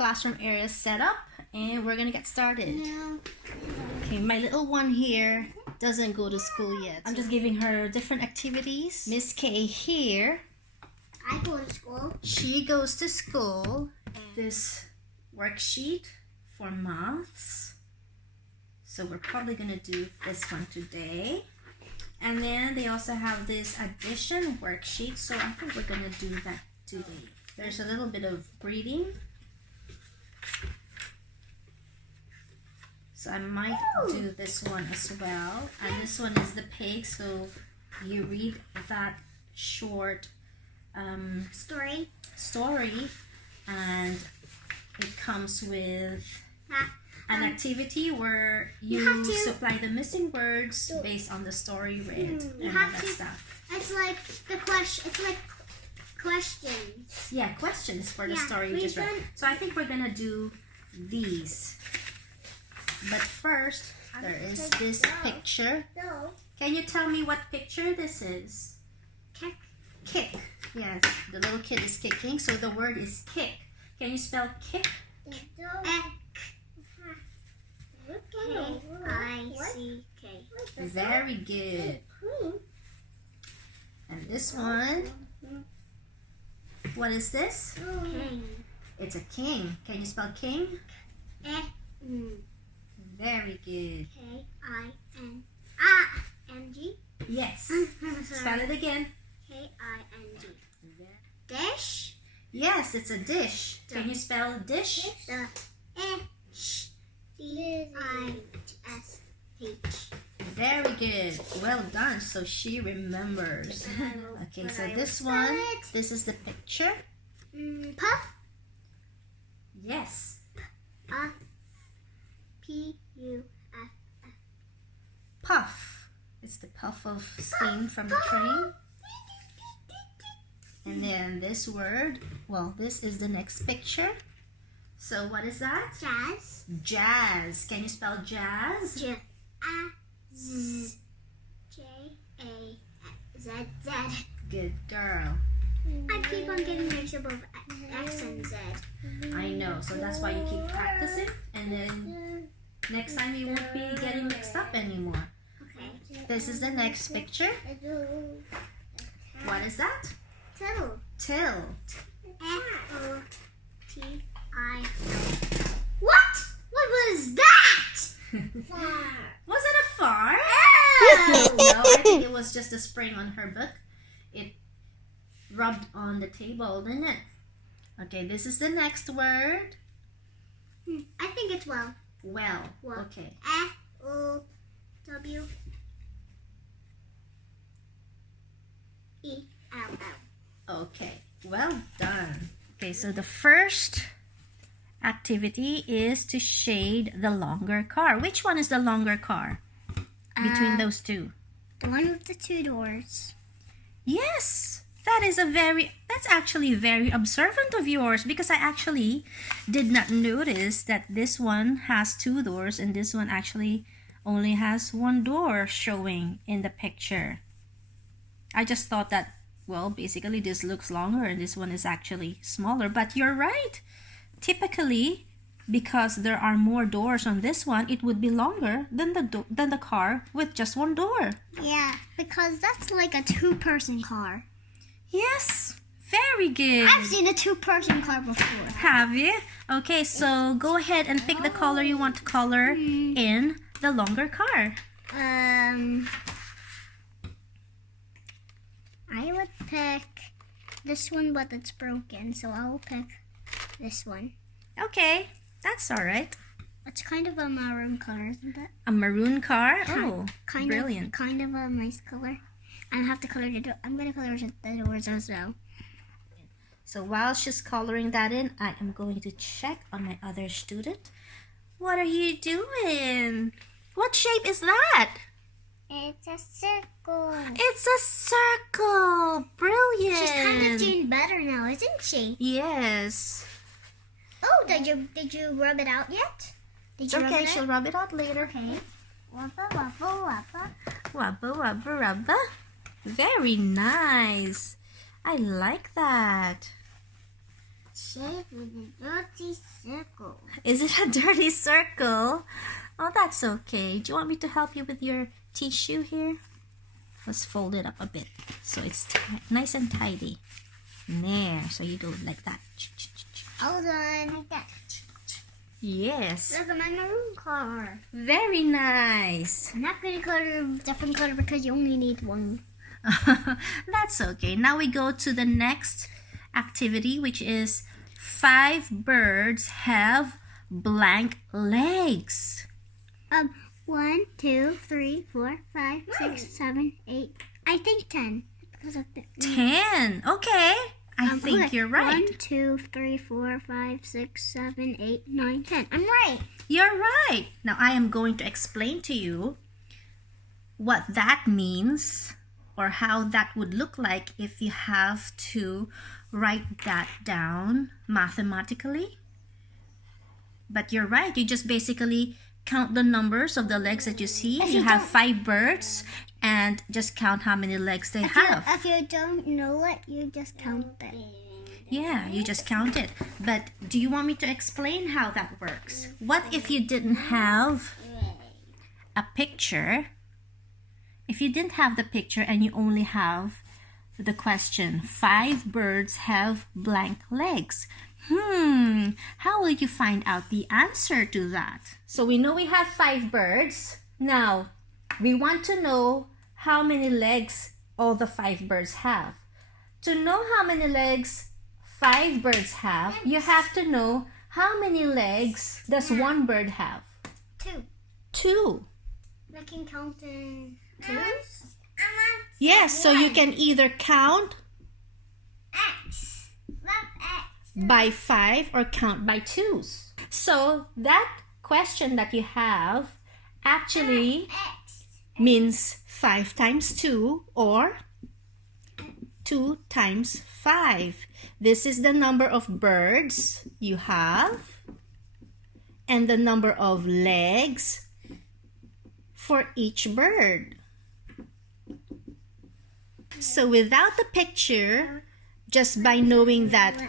classroom area set up, and we're gonna get started. Okay, my little one here doesn't go to school yet. I'm just giving her different activities. Miss K here, I go to school. she goes to school. This worksheet for maths. So we're probably gonna do this one today. And then they also have this addition worksheet. So I think we're gonna do that today. There's a little bit of reading. So I might do this one as well. And this one is the pig. So you read that short story, and it comes with an activity where you supply the missing words based on the story read and all that stuff. It's like questions. Yeah, questions for the story you just read. So I think we're gonna do these. But first, there is this picture. Can you tell me what picture this is? Kick. Yes, the little kid is kicking. So the word is kick. Can you spell kick? K-I-C-K. Very good. And this one, what is this? King. It's a king. Can you spell king? Very good. K-I-N-G. Yes. Spell it again. K-I-N-G. Dish. Yes, it's a dish. Can you spell dish? D-I-S-H. Very good. Well done. So she remembers. Okay, so this one, this is the picture. Puff. Yes. P-U-F-F. Puff. It's the puff of steam from the train. And then this word, well, this is the next picture. So what is that? Jazz. Jazz. Can you spell jazz? J-A-Z. J-A-Z-Z. Good girl. I keep on getting mixed up with X and Z. I know. So that's why you keep practicing. And then next time you won't be getting mixed up anymore. Okay. This is the next picture. What is that? Till. Till. F-O-T-I. What? What was that? Was it a fart? Oh! No, I think it was just a spring on her book. It rubbed on the table, didn't it? Okay, this is the next word. I think it's well. Well. Okay. F-O-W-E-L-L. Okay, well done. Okay, so the first activity is to shade the longer car. Which one is the longer car between those two? The one with the two doors. Yes, that's actually very observant of yours, because I actually did not notice that this one has two doors and this one actually only has one door showing in the picture. I just thought that, well, basically this looks longer and this one is actually smaller, but you're right. Typically, because there are more doors on this one, it would be longer than the car with just one door. Yeah, because that's like a two-person car. Yes, very good. I've seen a two-person car before. Have you? Okay, so go ahead and pick the color you want to color in the longer car. I would pick this one, but it's broken, so I will pick this one. Okay, that's all right. It's kind of a maroon color, isn't it? A maroon car? Oh, brilliant. Kind of a nice color. I have to color the door. I'm going to color the doors as well. So while she's coloring that in, I am going to check on my other student. What are you doing? What shape is that? It's a circle. It's a circle. Brilliant. She's kind of doing better now, isn't she? Yes. Oh, did you rub it out yet? It's okay, she'll rub it out later. Okay. Wabba, wabba, wabba. Wabba, wabba, rubba. Very nice. I like that. shape with a dirty circle. Is it a dirty circle? Oh, that's okay. Do you want me to help you with your tissue here? Let's fold it up a bit so it's nice and tidy. There. So you do it like that. Hold on. Like that. Yes. Look at my maroon car. Very nice. I'm not going to color a different color because you only need one. That's okay. Now we go to the next activity, which is 5 birds have blank legs. 1, 2, 3, 4, 5, 6, 7, 8. I think 10. Because of the 10. Okay. I think you're right. 1, 2, 3, 4, 5, 6, 7, 8, 9, 10. I'm right. You're right. Now I am going to explain to you what that means or how that would look like if you have to write that down mathematically. But you're right. You just basically count the numbers of the legs that you see. You have 5 birds and just count how many legs they have. If you don't know it, you just count it. Yeah, you just count it. But do you want me to explain how that works? What if you didn't have a picture? If you didn't have the picture and you only have the question, 5 birds have blank legs. How will you find out the answer to that? So we know we have 5 birds. Now, we want to know how many legs all the 5 birds have. To know how many legs 5 birds have, you have to know how many legs does one bird have? 2. 2. I can count in 2s. Yes, so you can either count X. by 5 or count by 2s. So that question that you have actually means 5 times 2 or 2 times 5. This is the number of birds you have and the number of legs for each bird. So without the picture, just by knowing that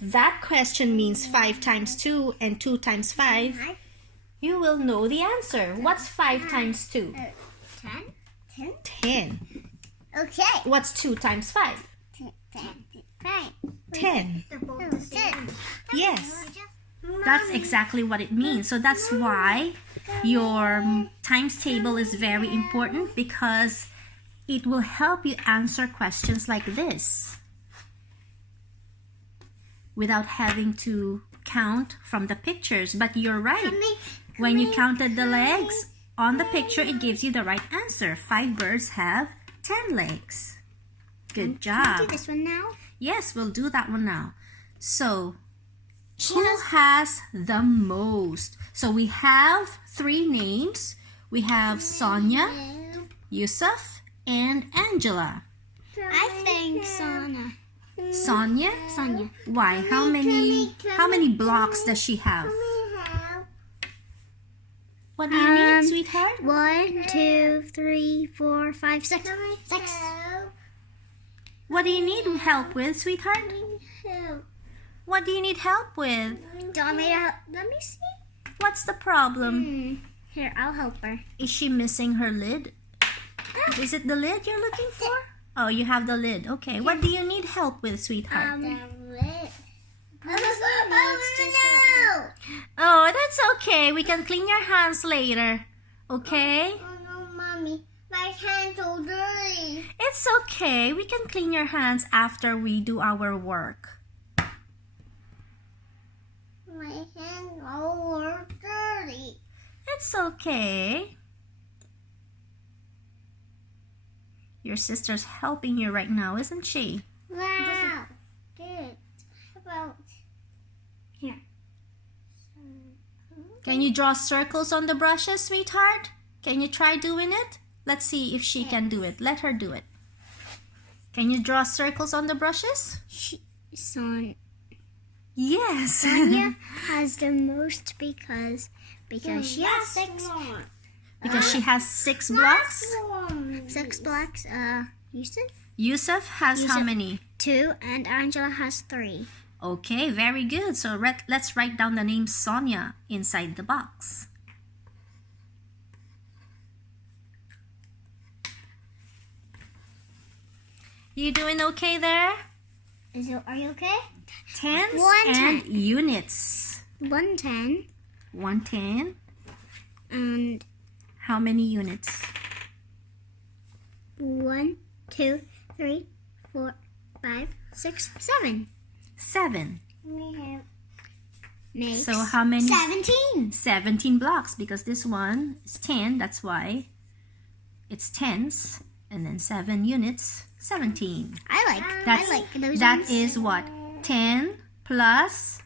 that question means 5 times 2 and 2 times 5, you will know the answer. What's 5 times 2? 10. 10. Okay. What's 2 times 5? 10. 10. Yes. That's exactly what it means. So that's why your times table is very important, because it will help you answer questions like this without having to count from the pictures. But you're right. When you counted the legs on the picture, it gives you the right answer. 5 birds have 10 legs. Good job. Can we do this one now? Yes, we'll do that one now. So, who has the most? So we have 3 names. We have Sonia, Yusuf, and Angela. I think Sonia. Sonia? Sonia. Why? How many blocks does she have? What do you need, sweetheart? 1, 2, 3, 4, 5, 6. 6. What do you need help with, sweetheart? What do you need help with? Do you want me to help? Let me see. What's the problem? Here, I'll help her. Is she missing her lid? Is it the lid you're looking for? Oh, you have the lid. Okay. What do you need help with, sweetheart? The lid. Oh, that's okay. We can clean your hands later. Okay? Oh no, Mommy. My hands are dirty. It's okay. We can clean your hands after we do our work. My hands are dirty. It's okay. Your sister's helping you right now, isn't she? Wow. Good. How about here? Can you draw circles on the brushes, sweetheart? Can you try doing it? Let's see if she can do it. Let her do it. Can you draw circles on the brushes? Yes. Sonia has the most because she has 6. Because she has 6 blocks. 6 blocks. Yusuf? Yusuf has how many? 2, and Angela has 3. Okay, very good. So let's write down the name Sonia inside the box. You doing okay there? Are you okay? Tens and units. 110. 110. And how many units? 1, 2, 3, 4, 5, 6, 7. 7. We have makes So how many? 17. 17 blocks, because this one is 10. That's why it's tens. And then 7 units, 17. I like those That ones. is what? 10 plus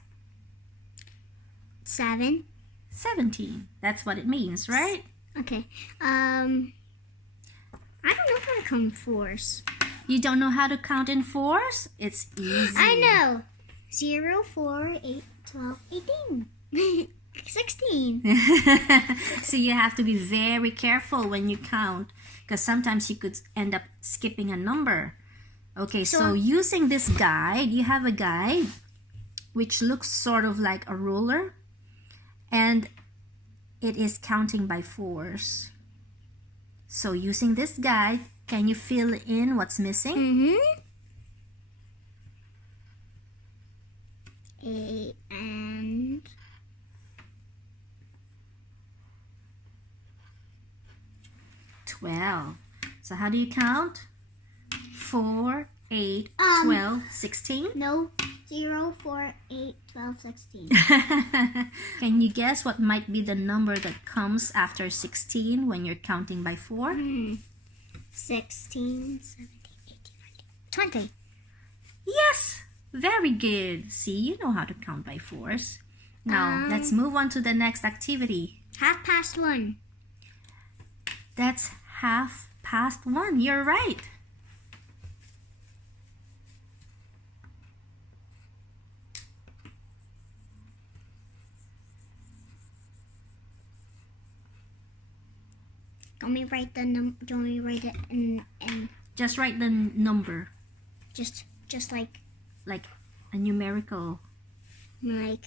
7. 17. That's what it means, right? Okay. I don't know how to count fours. You don't know how to count in fours? It's easy. I know. 0, 4, 8, 12, 18. 16. So you have to be very careful when you count, because sometimes you could end up skipping a number. Okay, so using this guide, you have a guide which looks sort of like a ruler, and it is counting by fours. So using this guide, can you fill in what's missing? Mm-hmm. 8 and 12. So how do you count? 4, 8, 12, 16? no. 0, 4, 8, 12, 16. Can you guess what might be the number that comes after 16 when you're counting by 4? 16, 17, 18, 19, 20. Yes! Very good. See, you know how to count by fours. Now, let's move on to the next activity. 1:30. That's 1:30. You're right. Don't we write the don't we write it in Just write the number, just like a numerical. that?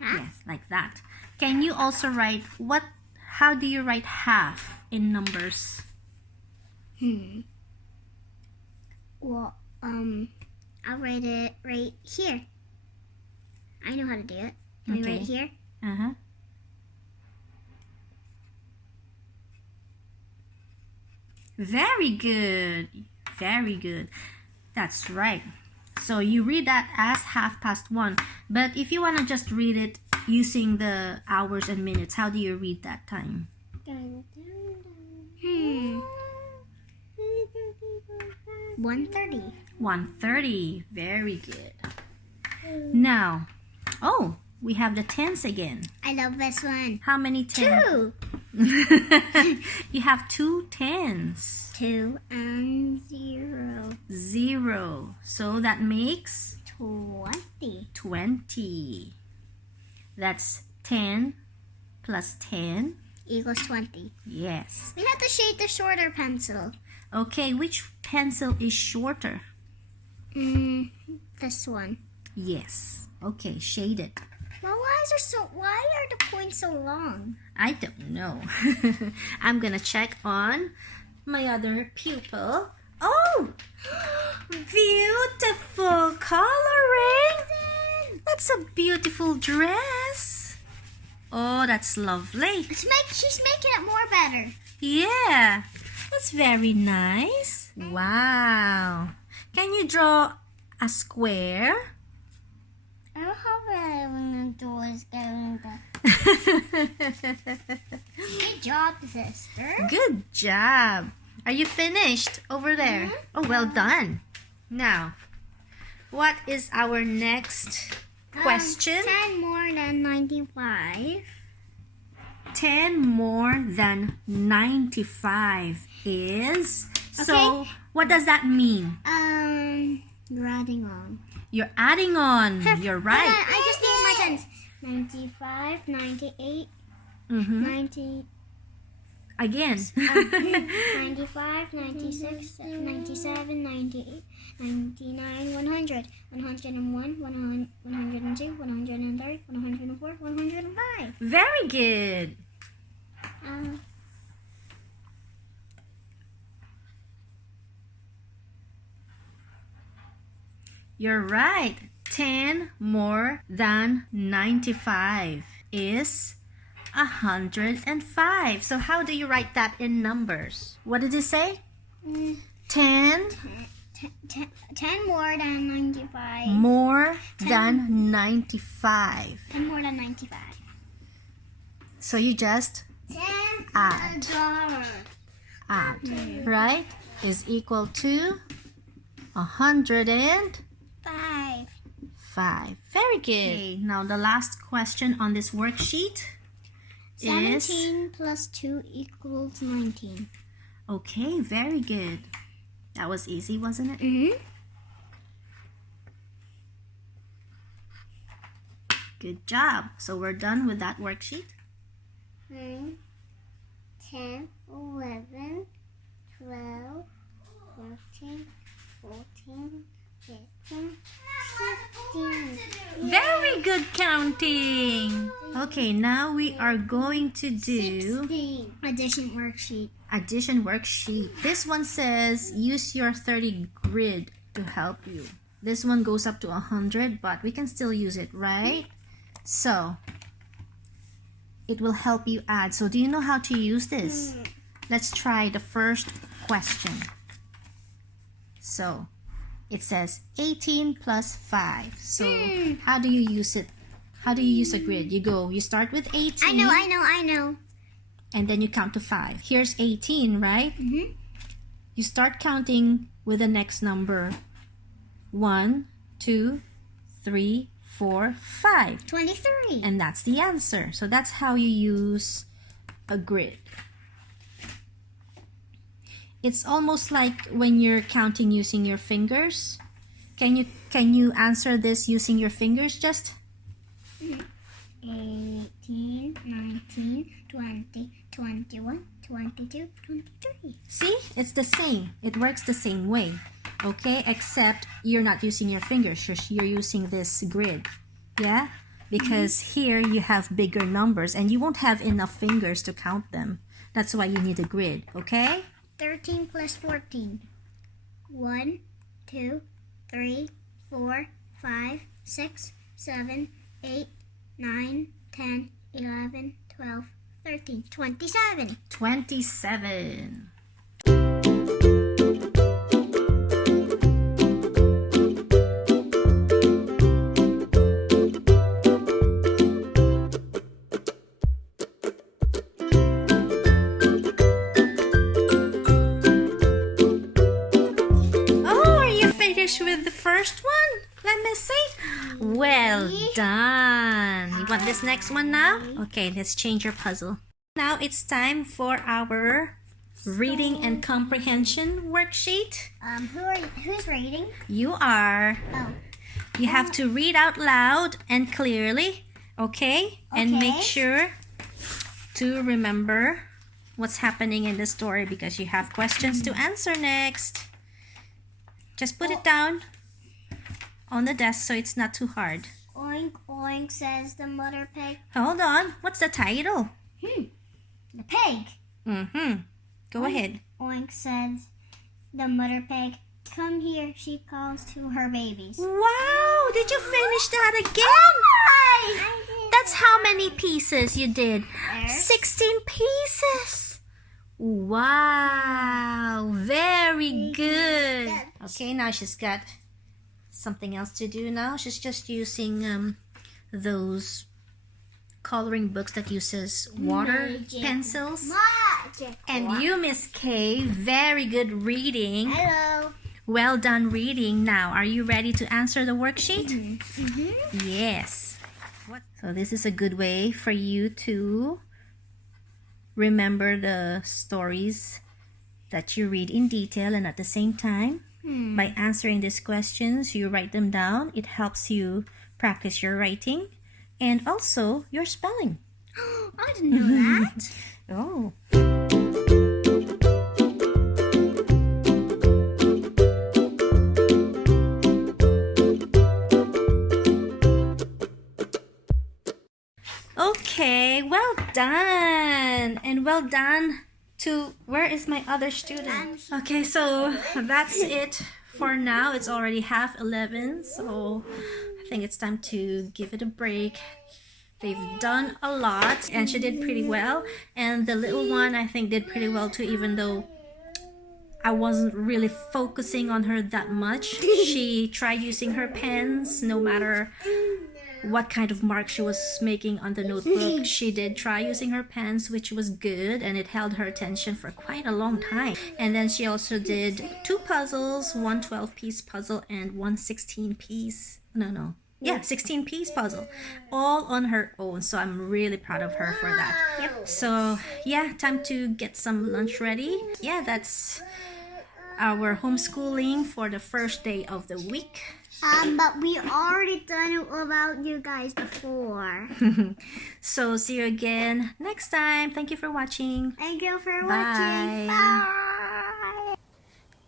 Yes, like that. Can you also write how do you write half in numbers? Well, I'll write it right here. I know how to do it. Can we write it here? Uh-huh. Very good. Very good. That's right. So you read that as 1:30. But if you want to just read it using the hours and minutes, how do you read that time? 1:30. 1:30. Very good. Now, we have the tens again. I love this one. How many tens? 2. You have 2 tens. 2 and 0. 0. So that makes 20. 20. That's 10 plus 10 equals 20. Yes. We have to shade the shorter pencil. Okay, which pencil is shorter? This one. Yes. Okay, shade it. Well, why are the points so long? I don't know. I'm gonna check on my other pupil. Oh! Beautiful coloring! That's a beautiful dress. Oh, that's lovely. She's making it more better. Yeah, that's very nice. Wow. Can you draw a square? I don't have it when the door is going to... Good job, sister. Good job. Are you finished over there? Mm-hmm. Oh, well done. Now, what is our next question? 10 more than 95. 10 more than 95 is... So, what does that mean? You're adding on. You're adding on. You're right. I just need my tens. 95, 98, 90. Again. 95, 96, 97, 98, 99, 100, 101, 102, 103, 104, 105. Very good. You're right. 10 more than 95 is 105. So how do you write that in numbers? What did it say? 10 more than 95. More than 95. 10 more than 95. So you just 10 add. $. Right? Is equal to 105. Very good. Okay, now the last question on this worksheet 17 plus 2 equals 19. Okay, very good. That was easy, wasn't it? Mm-hmm. Good job. So we're done with that worksheet. 9, 10, 11, 12, 13, 14, 15, 16. Very good counting. Okay, now we are going to do 16. Addition worksheet. addition worksheet. This one says use your 30 grid to help you. This one goes up to 100, but we can still use it, right? So it will help you add. So do you know how to use this? Let's try the first question. So it says 18 plus 5. So how do you use it? How do you use a grid? You start with 18. I know. And then you count to 5. Here's 18, right? Mm-hmm. You start counting with the next number. 1, 2, 3, 4, 5. 23. And that's the answer. So that's how you use a grid. It's almost like when you're counting using your fingers. Can you answer this using your fingers just? 18, 19, 20, 21, 22, 23. See? It's the same. It works the same way. Okay? Except you're not using your fingers. You're using this grid. Yeah? Because here you have bigger numbers and you won't have enough fingers to count them. That's why you need a grid. Okay? 13 plus 14. 1, 2, 3, 4, 5, 6, 7, 8, 9, 10, 11, 12, 13, 27. 27. With the first one, let me see. Well done. You want this next one now? Okay, let's change your puzzle. Now it's time for our reading and comprehension worksheet. Who's reading? You are. Oh. You have to read out loud and clearly, okay? And make sure to remember what's happening in the story because you have questions to answer next. Just put it down on the desk so it's not too hard. Oink, oink, says the mother pig. Hold on. What's the title? The pig. Go ahead. Oink, says the mother pig. Come here, she calls to her babies. Wow! Did you finish that again? I did. That's how many pieces you did? There's 16 pieces. Wow! Very good. Okay, now she's got something else to do now. She's just using those coloring books that uses water pencils. Magic. And you, Miss Kay, very good reading. Hello. Well done reading. Now, are you ready to answer the worksheet? Yes. So this is a good way for you to remember the stories that you read in detail, and at the same time, by answering these questions, you write them down. It helps you practice your writing and also your spelling. I didn't know that. Oh. done. And well done to, where is my other student? Okay, so that's it for now. It's already 11:30, so I think it's time to give it a break. They've done a lot and she did pretty well, and the little one I think did pretty well too, even though I wasn't really focusing on her that much. She tried using her pens no matter what kind of mark she was making on the notebook. She did try using her pens, which was good, and it held her attention for quite a long time. And then she also did 2 puzzles, one 12-piece puzzle and one 16-piece, 16-piece puzzle, all on her own. So I'm really proud of her for that. Yep. So yeah, time to get some lunch ready. Yeah, that's our homeschooling for the first day of the week. But we already done it without you guys before. So see you again next time. Thank you for watching. Thank you for Bye. watching. Bye.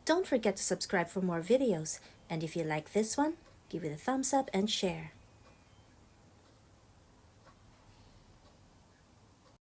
Don't forget to subscribe for more videos. And if you like this one, give it a thumbs up and share.